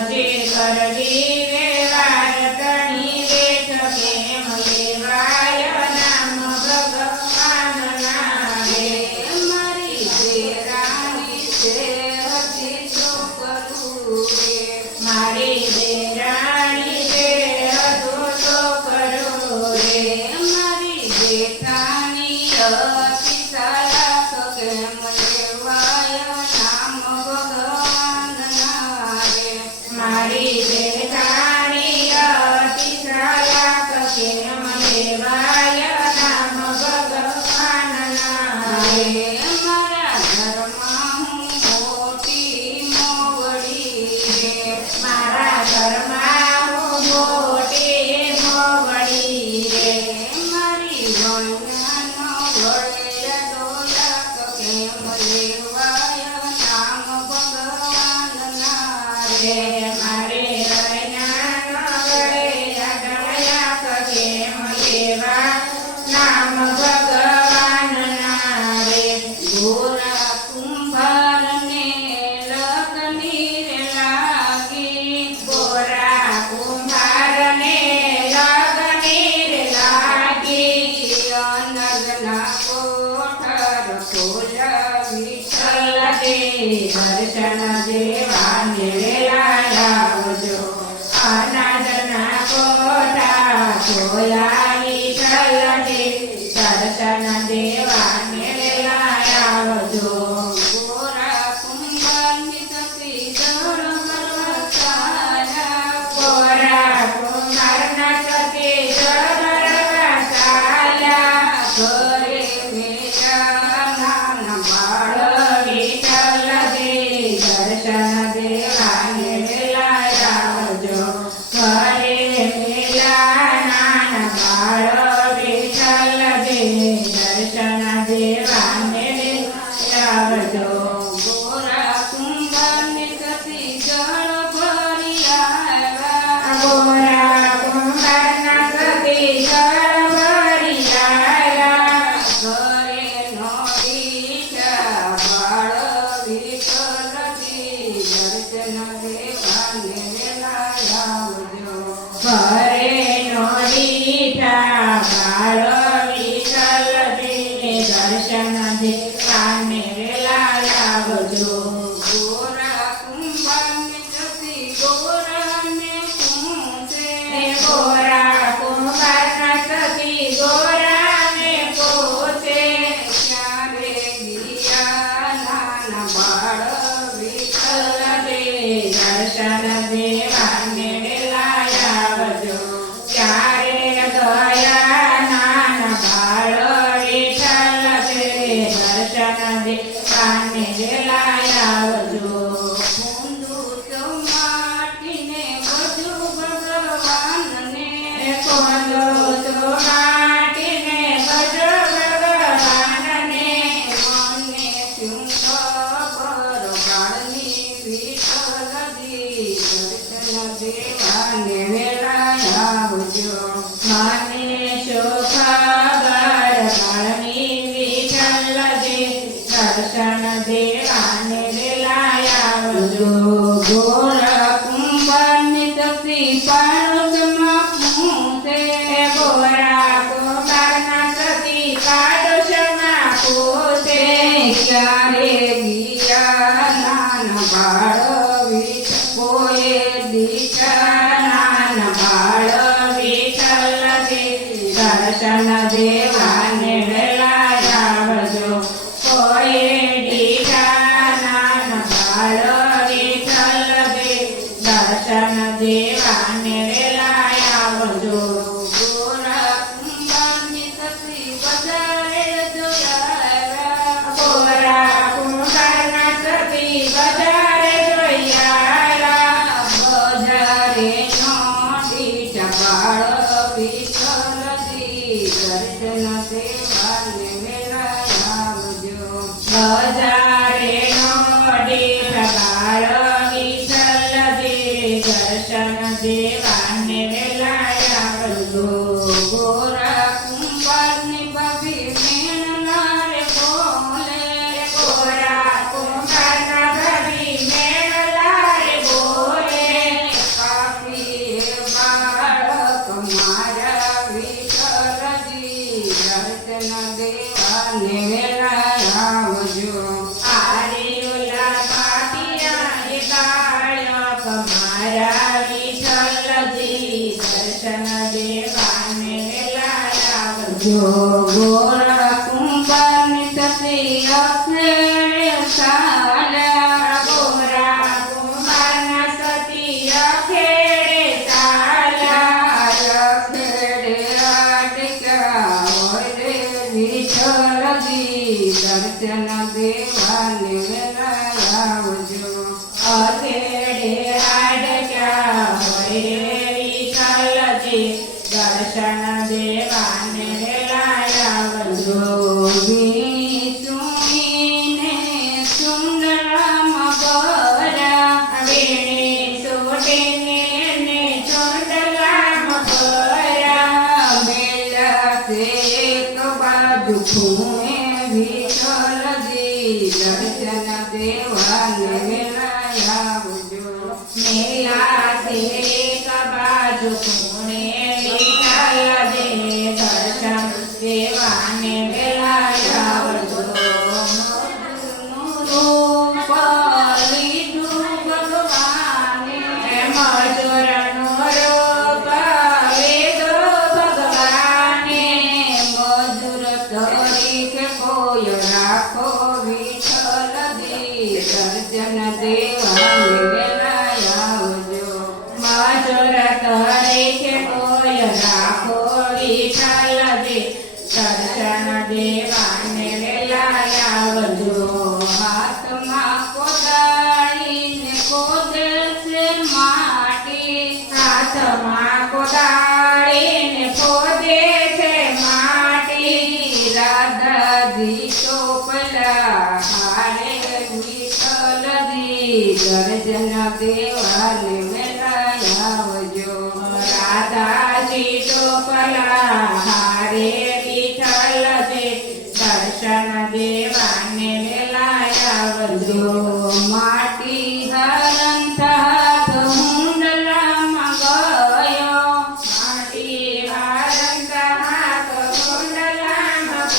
હજી કરવી વ્યવહાર મારી દેરાણી છે હજુ તો કરો રે મારી જેઠાણી અતિ ચાલાક કેમ લેવાય નામ ભગવાનના રે મારી જેઠાણી અતિ ચાલાક કેમ લેવાય નામ ભગવાનના રે મારા ઘરમાં હું મોટી મોવડી રે મારા ઘરમાં હું મોટી મોવડી રે મારી વણનો વળે ડોલક કેમ લેવાય નામ ભગવાનના રે મારે વણનો વળે ડોલક કેમ લેવા નામ ભગવાનના રે ગોરા કુંભારને લગની રે લાગી ગોરા કુંભારને લગની રે લાગી અનગના કોઠર ખોલ વિઠ્ઠલ દે દર્શન દેવાને લાવજો અનાજના કોઠા ખોયા વિઠ્ઠલ દે દર્શન દેવાને લાવજો ગોરા કુંભારની સતી જળ વરસાયા ગોરા કુંભારના સતી જળ વરસાયા ઘરે મેળા નાના બાળ વિઠ્ઠલ દે દર્શન દેવાને લાવજો ઘરે મેળા નાના બાળ વિઠ્ઠલ દે દર્શન દેવાને લાવજો ગોરા કુંભારની સતી જળ ભરી આવ્યા ગોરા કુંભારના સતી જળ ભરી આવ્યા ઘરે નો દીઠા બાળ વિઠ્ઠલ દે દર્શન દેવાને લાવજો ઘરે નો દીઠા બાળ વિઠ્ઠલ દે દર્શન દેવાને લાવજો ગોરા કુંભારની સતી ગોરાને પૂછે ગોરા કુંભારના સતી ગોરાને પૂછે ક્યારે ગયા નાના બાળ વિઠ્ઠલ દે દર્શન દેવાને લાવજો ક્યારે ગયા નાના બાળ વિઠ્ઠલ દે દર્શન દેવાને લાવજો ઊંધું તો માટીને બધું ભગવાનને ઊંધું તો માટીને બધું ભગવાનને મને શું ખબર બાળની વિઠ્ઠલ દે દર્શન દેવાને લાવજો મને શું ખબર બાળની વિઠ્ઠલ દે દર્શન દેવાને લાવજો ગોરા કુંભારની સતી પાડોશમાં પૂછે ગોરા કુંભારના સતી પાડોશમાં પૂછે ક્યારે ગયા નાના બાળ કોઈ દીઠા નાના બાળ વિઠ્ઠલ દે દર્શન દેવાને લાવજો કોઈ દીઠા નાના બાળ વિઠ્ઠલ દે દર્શન દેવાને લાવજો ગોરા કુંભારની સતી બજારે જોયા ગોરા કુંભારના સતી બજારે જોયા બજારે નો દીઠા બાળ વિઠ્ઠલ દે દર્શન દેવાને લાવજો બજારે નો દીઠા બાળ વિઠ્ઠલ દે દર્શન દેવાને લાવજો ગોરા કુંભારની બધી મેણના રે બોલે ગોરા કુંભારના બધી મેણના રે બોલે કાપી બાળક મારા વિઠ્ઠલ દે દર્શન દેવાને લાવજો આરે ઓલા પાટિયા એ બાળક મારા આવજો ગોળ કુંભારની સતી અખેડે ચાલ્યા ગોરા કુંભારના સતી અખેડે ચાલ્યા અખેડે અટક્યા હોય રે વિઠ્ઠલજી દર્શન દેવાને વેલા આવજો અખેડે અટક્યા હોય રે વિઠ્ઠલજી દર્શન દેવાને વેલા આવજો સુણીને સુંદરમાં ગોરા વીણી સુટીને સુંદરમાં ગોરા મેલા છે એક બાજુ ખૂણે વિઠ્ઠલજી દર્શન દેવાને વેલા આવજો મેલા છે એક બાજુ ખૂણે વિઠ્ઠલજી દર્શન દેવાને વેલા આવજો રૂપ લીધું ભગવાને મજૂરનો રૂપ લીધો ભગવાને મજૂર તરીકે કોઈ રાખો વિઠ્ઠલજી દર્શન દેવાને વેલા આવજો મજૂર તરીકે કોઈ રાખો વિઠ્ઠલજી દર્શન દેવાને વેલા આવજો હાથમાં કોદાળીને ખોદે છે માટી હાથમાં કોદાળીને ખોદે છે માટી રાધાજી ચોપલા હારે વિઠ્ઠલજી દર્શન દેવાને વેલા આવજો રાધાજી ચોપલા હારે વિઠ્ઠલજી દર્શન દેવાને વેલા આવજો માટી હરંતા હુંડલામાં ગયો માટી હરંતા હુંડલામાં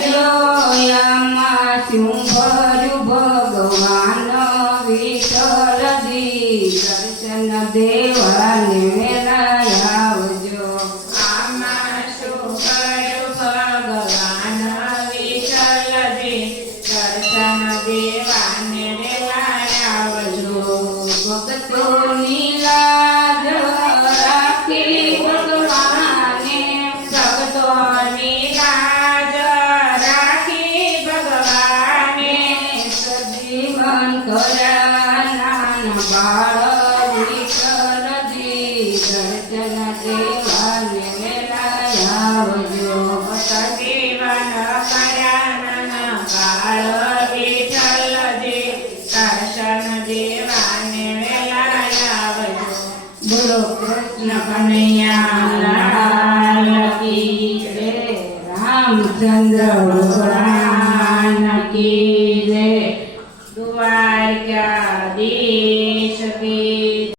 ગયો એમાં શું ભર્યું ભગવાન વિઠ્ઠલજી દર્શન દેવાને વેલા આવજો આમાં શું ભર્યું ભગવાન વિઠ્ઠલજી દર્શન દેવાને વેલા આવજો ભક્તોની લાજ રાખી ભગવાને ભક્તોની લાજ રાખી ભગવાને સજીવન કર્યા નાના બાળ વિઠ્ઠલજી દર્શન દેવાને વેલા આવજો સજીવન કર્યા નાના બાળ વિઠ્ઠલજી દર્શન દેવાને વેલા આવજો બોલો કૃષ્ણ કનૈયા લાલ કી જય રામચંદ્ર